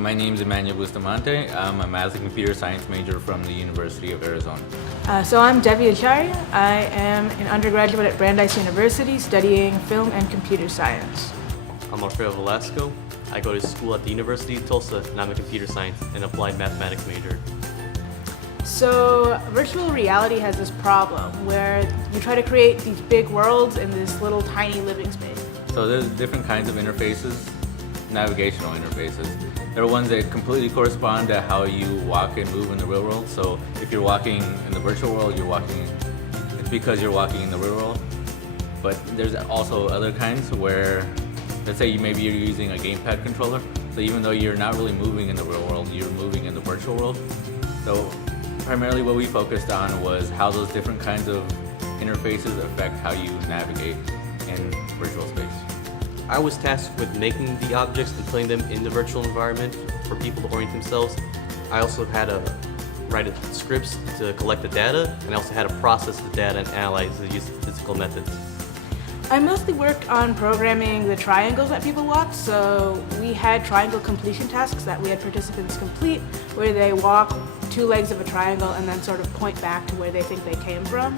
So my name is Emanuel Bustamante. I'm a math and computer science major from the University of Arizona. So I'm Devi Acharya. I am an undergraduate at Brandeis University studying film and computer science. I'm Alfredo Velasco. I go to school at the University of Tulsa, and I'm a computer science and applied mathematics major. So virtual reality has this problem where you try to create these big worlds in this little tiny living space. So there's different kinds of interfaces, navigational interfaces. There are ones that completely correspond to how you walk and move in the real world. So if you're walking in the virtual world, it's because you're walking in the real world. But there's also other kinds where, let's say maybe you're using a gamepad controller. So even though you're not really moving in the real world, you're moving in the virtual world. So primarily what we focused on was how those different kinds of interfaces affect how you navigate in virtual space. I was tasked with making the objects and putting them in the virtual environment for people to orient themselves. I also had to write scripts to collect the data, and I also had to process the data and analyze the use of statistical methods. I mostly worked on programming the triangles that people walk. So we had triangle completion tasks that we had participants complete, where they walk 2 legs of a triangle and then sort of point back to where they think they came from.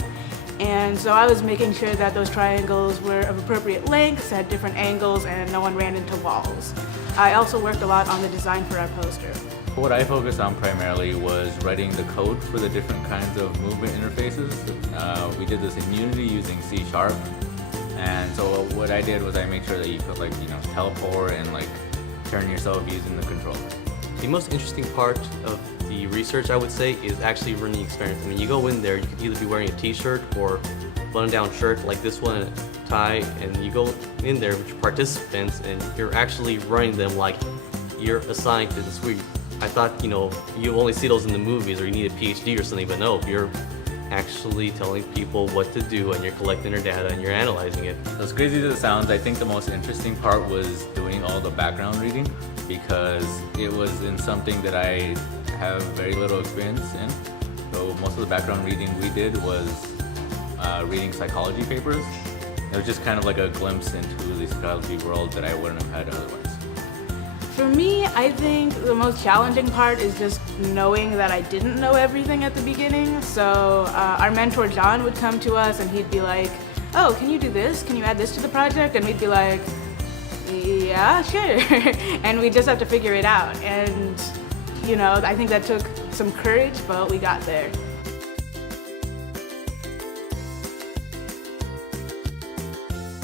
And so I was making sure that those triangles were of appropriate lengths, had different angles, and no one ran into walls. I also worked a lot on the design for our poster. What I focused on primarily was writing the code for the different kinds of movement interfaces. We did this in Unity using C#. And so what I did was I made sure that you could teleport and turn yourself using the controller. The most interesting part of the research, I would say, is actually running the experiments. I mean, you go in there, you could either be wearing a t-shirt or button-down shirt like this one, and a tie, and you go in there with your participants and you're actually running them like you're assigned to the suite. I thought, you only see those in the movies or you need a PhD or something, but no, you're actually telling people what to do and you're collecting their data and you're analyzing it. As crazy as it sounds, I think the most interesting part was doing all the background reading, because it was in something that I have very little experience in. So most of the background reading we did was reading psychology papers. It was just kind of like a glimpse into the psychology world that I wouldn't have had otherwise. For me, I think the most challenging part is just knowing that I didn't know everything at the beginning. So our mentor John would come to us and he'd be like, "Oh, can you do this? Can you add this to the project?" And we'd be like, "Yeah, sure." And we just have to figure it out. And I think that took some courage, but we got there.